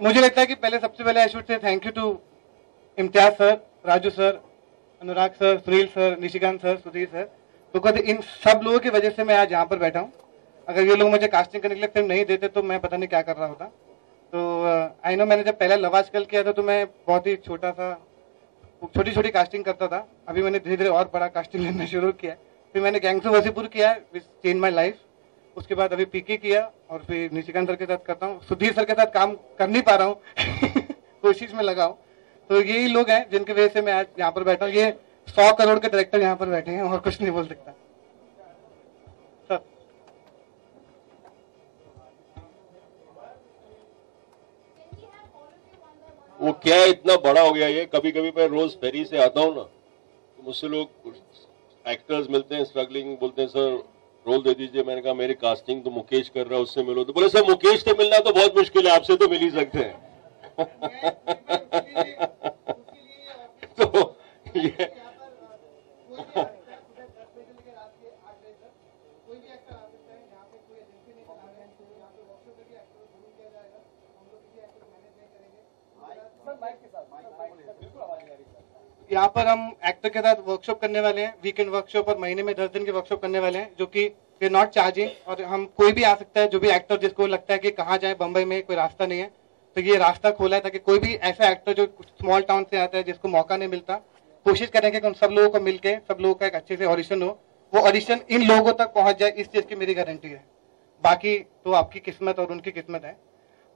मुझे लगता है कि पहले सबसे पहले I should say thank you to Imtiaz sir, Raju sir, Anurag sir, Sunil sir, Nishikant sir, Sudhir sir, because इन सब लोगों की वजह से मैं आज यहाँ पर बैठा हूँ। अगर ये लोग मुझे कास्टिंग करने के लिए फिल्म नहीं देते तो मैं पता नहीं क्या कर रहा होता। तो आई नो मैंने जब पहला लव आजकल किया था तो मैं बहुत ही छोटी छोटी कास्टिंग करता था। अभी मैंने धीरे धीरे और बड़ा कास्टिंग लेना शुरू किया। फिर मैंने गैंग्सू वसीपुर किया, विच चेंज माई लाइफ। उसके बाद अभी पीके किया और फिर निशिकांत सर के साथ करता हूँ। सुधीर सर के साथ काम कर नहीं पा रहा हूँ कोशिश में लगा हूँ। तो यही लोग हैं जिनकी वजह से मैं आज यहाँ पर बैठा हूँ। ये 100 करोड़ के डायरेक्टर यहाँ पर बैठे हैं और कुछ नहीं बोल सकता सर। वो क्या इतना बड़ा हो गया ये। कभी कभी मैं रोज फेरी से आता हूँ ना, तो मुझसे लोग एक्टर्स मिलते हैं स्ट्रगलिंग, बोलते हैं सर रोल दे दीजिए। मैंने कहा मेरी कास्टिंग तो मुकेश कर रहा है, उससे मिलो। तो बोले सर मुकेश से मिलना तो बहुत मुश्किल है, आपसे तो मिल ही सकते हैं। तो ये यहाँ पर हम एक्टर के साथ वर्कशॉप करने वाले हैं, वीकेंड वर्कशॉप, और महीने में 10 दिन की वर्कशॉप करने वाले हैं, जो कि वी आर नॉट चार्जिंग। और हम कोई भी आ सकता है, जो भी एक्टर जिसको लगता है कि कहाँ जाए, बंबई में कोई रास्ता नहीं है, तो ये रास्ता खोला है ताकि कोई भी ऐसा एक्टर जो स्मॉल टाउन से आता है, जिसको मौका नहीं मिलता, कोशिश करेंगे कि उन सब लोगों को मिलके सब लोगों का एक अच्छे से ऑडिशन हो, वो ऑडिशन इन लोगों तक पहुंच जाए, इस चीज की मेरी गारंटी है। बाकी तो आपकी किस्मत और उनकी किस्मत है।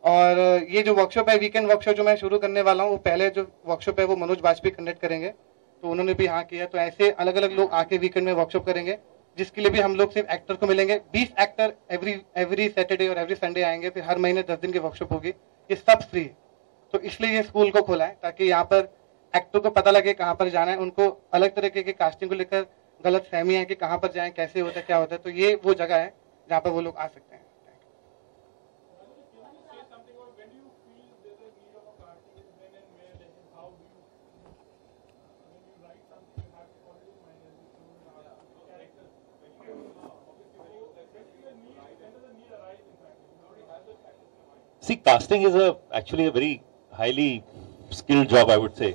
और ये जो वर्कशॉप है, वीकेंड वर्कशॉप जो मैं शुरू करने वाला हूँ, वो पहले जो वर्कशॉप है वो मनोज वाजपेयी कंडक्ट करेंगे, तो उन्होंने भी हाँ किया। तो ऐसे अलग अलग लोग आके वीकेंड में वर्कशॉप करेंगे, जिसके लिए भी हम लोग सिर्फ एक्टर को मिलेंगे। 20 एक्टर एवरी सैटरडे और एवरी संडे आएंगे। फिर हर महीने 10 दिन की वर्कशॉप होगी, ये सब फ्री। तो इसलिए ये स्कूल को खोला है ताकि यहाँ पर एक्टर को पता लगे कहाँ पर जाना है। उनको अलग तरीके की कास्टिंग को लेकर गलत फहमी है कि कहाँ पर जाए, कैसे होता है, क्या होता है। तो ये वो जगह है जहाँ पर वो लोग आ सकते हैं। See, casting is actually a very highly skilled job, I would say.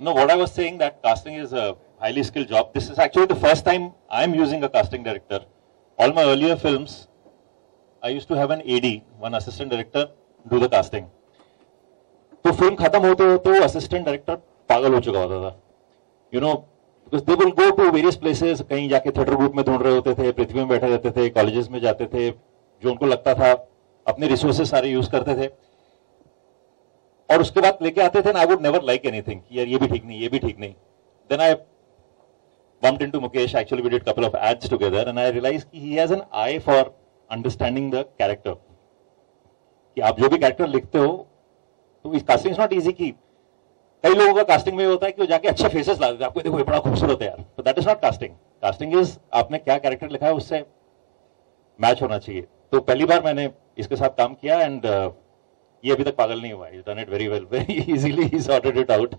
No, what I was saying that casting is a highly skilled job. This is actually the first time I'm using a casting director. All my earlier films, I used to have an AD, one assistant director, do the casting. तो film खत्म होते होते assistant director पागल हो चुका होता था, you know, because they will go to various places. कहीं जाके थिएटर ग्रुप में ढूंढ रहे होते थे, पृथ्वी में बैठे रहते थे, कॉलेजेस में जाते थे, जो उनको लगता था, अपने रिसोर्सेस सारे यूज करते थे, और उसके बाद लेके आते थे। I would never like anything, यार ये भी ठीक नहीं, ये भी ठीक नहीं। Then I bumped into Mukesh. Actually, we did a couple of ads together, and I realized he has an eye for understanding the character. कि आप जो भी कैरेक्टर लिखते हो, तो इस कास्टिंग इज नॉट इजी। की कई लोगों का कास्टिंग में होता है कि वो जाके अच्छे फेसेस ला देते हैं, आपको देखो ये बड़ा खूबसूरत है यार, तो that is not casting. Casting is आपने क्या कैरेक्टर लिखा है उससे मैच होना चाहिए। तो पहली बार मैंने इसके साथ काम किया, एंड ये अभी तक पागल नहीं हुआ। He's done it very well, very easily he sorted it out.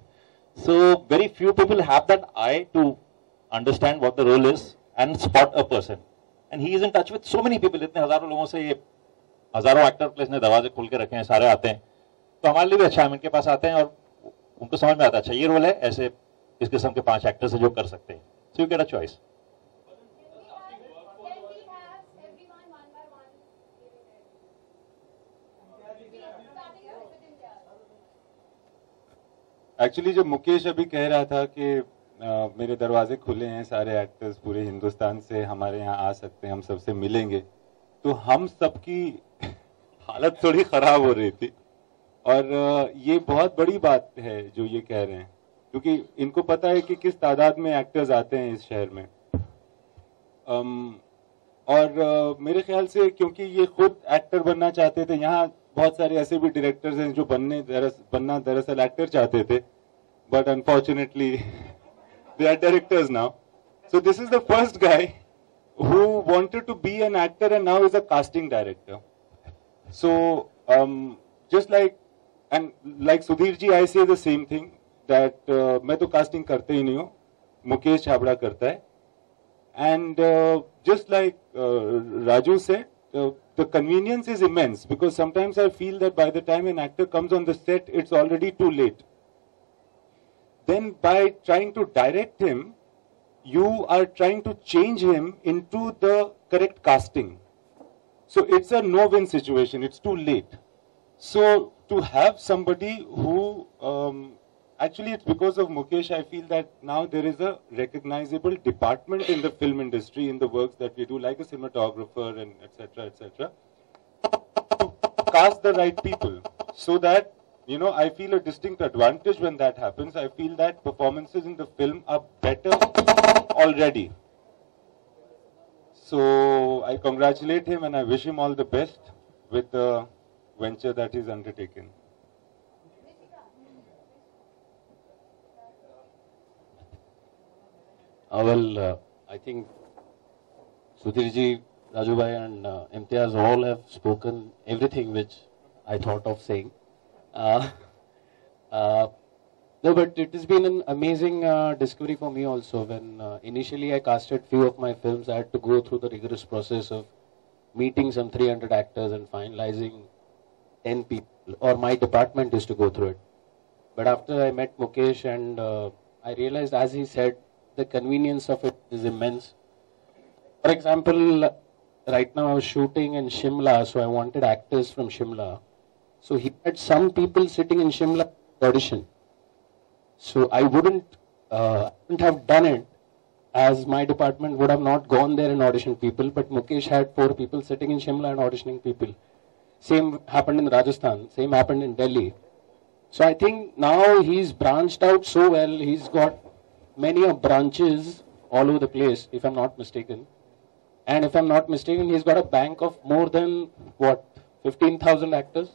So very few people have that eye to understand what the role is and spot a person, and he is in touch with so many people. इतने हजारों लोगों से, ये हजारों actor place ने दरवाजे खोल के रखे हैं, सारे आते हैं। तो हमारे लिए भी अच्छा है, हम इनके पास आते हैं और उनको समझ में आता है अच्छा ये रोल है, ऐसे इस किस्म के 5 एक्टर्स हैं जो कर सकते हैं। So you get a choice. Actually जो मुकेश अभी कह रहा था कि मेरे दरवाजे खुले हैं, सारे एक्टर्स पूरे हिंदुस्तान से हमारे यहाँ आ सकते हैं, हम सबसे मिलेंगे, तो हम सबकी हालत थोड़ी खराब हो रही थी। और ये बहुत बड़ी बात है जो ये कह रहे हैं, क्योंकि इनको पता है कि किस तादाद में एक्टर्स आते हैं इस शहर में। और मेरे ख्याल से क्योंकि ये खुद एक्टर बनना चाहते थे, यहाँ बहुत सारे ऐसे भी डायरेक्टर्स हैं जो बनना दरअसल एक्टर चाहते थे, but unfortunately they are directors now. So this is the first guy who wanted to be an actor and now is a casting director. So just like Sudhir ji, I say the same thing that मैं तो casting करते ही नहीं हूँ, मुकेश छाबड़ा करता है, And just like Raju said, the convenience is immense, because sometimes I feel that by the time an actor comes on the set, it's already too late. Then by trying to direct him, you are trying to change him into the correct casting. So it's a no-win situation, it's too late. So to have somebody who, actually it's because of Mukesh, I feel that now there is a recognizable department in the film industry, in the works that we do, like a cinematographer and etc., etc., to cast the right people, so that, you know, I feel a distinct advantage when that happens. I feel that performances in the film are better already. So I congratulate him and I wish him all the best with the venture that he's undertaken. I think Sudhirji, Rajubhai and Imtiaz all have spoken everything which I thought of saying. No, but it has been an amazing discovery for me also. When initially I casted few of my films, I had to go through the rigorous process of meeting some 300 actors and finalizing 10 people, or my department used to go through it. But after I met Mukesh and I realized, as he said, the convenience of it is immense. For example, right now I was shooting in Shimla, so I wanted actors from Shimla. So he had some people sitting in Shimla audition. So I wouldn't have done it, as my department would have not gone there and auditioned people, but Mukesh had 4 people sitting in Shimla and auditioning people. Same happened in Rajasthan, same happened in Delhi. So I think now he's branched out so well, he's got many branches all over the place, if I'm not mistaken. And if I'm not mistaken, he's got a bank of more than, what, 15,000 actors?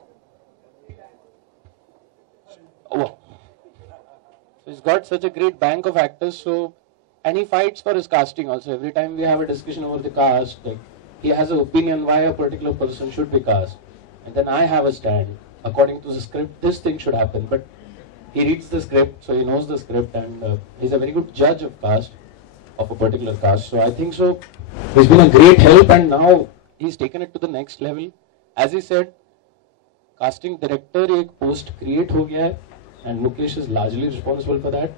Oh. So he's got such a great bank of actors, so, and he fights for his casting also. Every time we have a discussion over the cast, like, he has an opinion why a particular person should be cast. And then I have a stand. According to the script, this thing should happen. But he reads the script, so he knows the script, and he's a very good judge of cast, of a particular cast. So I think so, he's been a great help, and now he's taken it to the next level. As he said, casting director एक post create हो गया है, and Mukesh is largely responsible for that.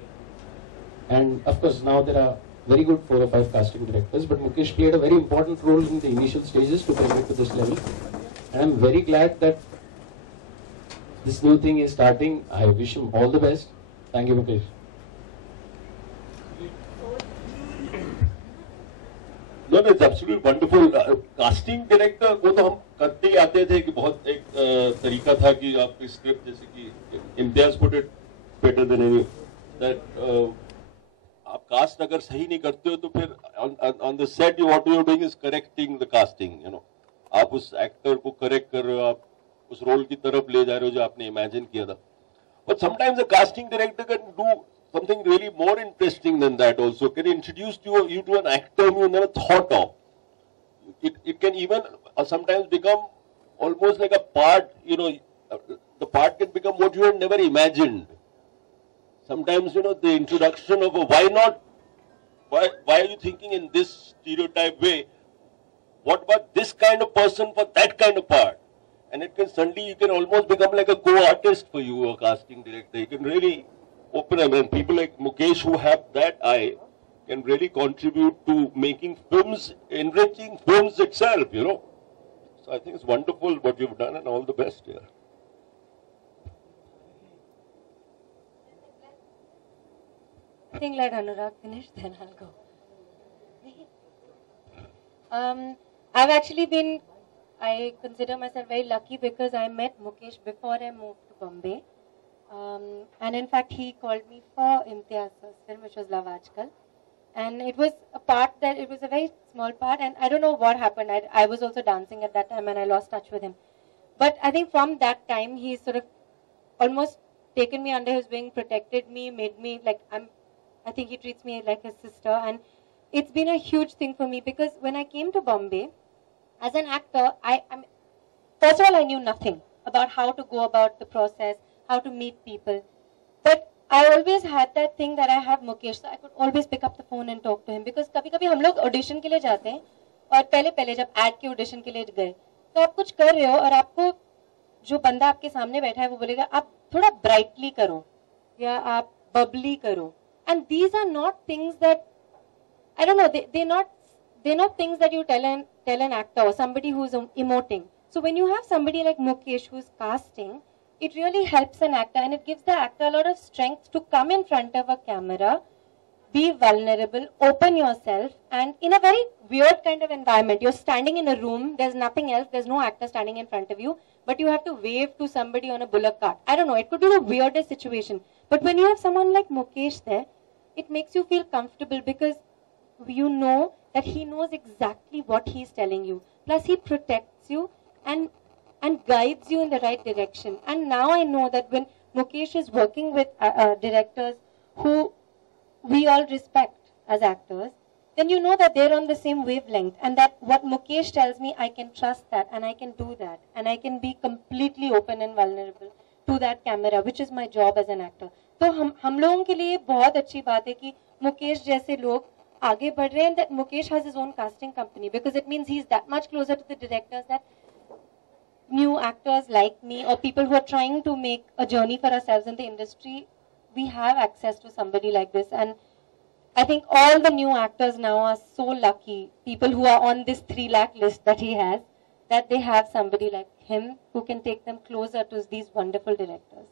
And of course now there are very good 4 or 5 casting directors, but Mukesh played a very important role in the initial stages to bring it to this level. And I'm very glad that this new thing is starting. I wish him all the best. Thank you, Mukesh. No, it's absolutely wonderful. Casting director को तो हम करते ही आते थे कि बहुत एक तरीका था कि आपकी स्क्रिप्ट, जैसे कि Imtiaz put it better than any, that आप कास्ट अगर सही नहीं करते हो तो फिर on the set what you're doing is correcting the casting, you know. आप उस एक्टर को करेक्ट कर रहे हो, आप उस रोल की तरफ ले जा रहे हो जो आपने इमेजिन किया था. But sometimes a casting director can do something really more interesting than that also. Can introduce you to an actor you never thought of. It can even sometimes become almost like a part, you know, the part can become what you had never imagined. Sometimes, you know, the introduction of a why are you thinking in this stereotype way? What about this kind of person for that kind of part? And it can suddenly, you can almost become like a co-artist for you, a casting director. You can really open up, and people like Mukesh who have that eye can really contribute to making films, enriching films itself, you know. So I think it's wonderful what you've done, and all the best here. I think let Anurag finish, then I'll go. I've actually been, I consider myself very lucky because I met Mukesh before I moved to Bombay. And in fact, he called me for Imtiaz's film, which was Love Aajkal. And it was a part that, it was a very small part, and I don't know what happened. I was also dancing at that time and I lost touch with him. But I think from that time, he sort of almost taken me under his wing, protected me, made me like, I think he treats me like his sister. And it's been a huge thing for me because when I came to Bombay, as an actor, first of all, I knew nothing about how to go about the process, how to meet people. But I always had that thing that I have Mukesh, so I could always pick up the phone and talk to him because कभी-कभी हम लोग audition के लिए जाते हैं और पहले जब एड के ऑडिशन के लिए गए तो आप कुछ कर रहे हो और आपको जो बंदा आपके सामने बैठा है वो बोलेगा आप थोड़ा ब्राइटली करो या आप बबली करो, and these are not things that I don't know, they're not things that you tell an actor or somebody who's emoting. So when you have somebody like Mukesh who's casting, it really helps an actor and it gives the actor a lot of strength to come in front of a camera, be vulnerable, open yourself, and in a very weird kind of environment. You're standing in a room, there's nothing else, there's no actor standing in front of you, but you have to wave to somebody on a bullock cart. I don't know, it could be the weirdest situation. But when you have someone like Mukesh there, it makes you feel comfortable because you know that he knows exactly what he's telling you. Plus, he protects you and guides you in the right direction. And now I know that when Mukesh is working with directors who we all respect as actors, then you know that they're on the same wavelength and that what Mukesh tells me, I can trust that and I can do that and I can be completely open and vulnerable to that camera, which is my job as an actor. तो हम लोगों के लिए बहुत अच्छी बात है कि मुकेश जैसे लोग आगे बढ़ रहे हैं, that Mukesh has his own casting company because it means he's that much closer to the directors that new actors like me or people who are trying to make a journey for ourselves in the industry, we have access to somebody like this. And I think all the new actors now are so lucky, people who are on this 3 lakh list that he has, that they have somebody like him who can take them closer to these wonderful directors.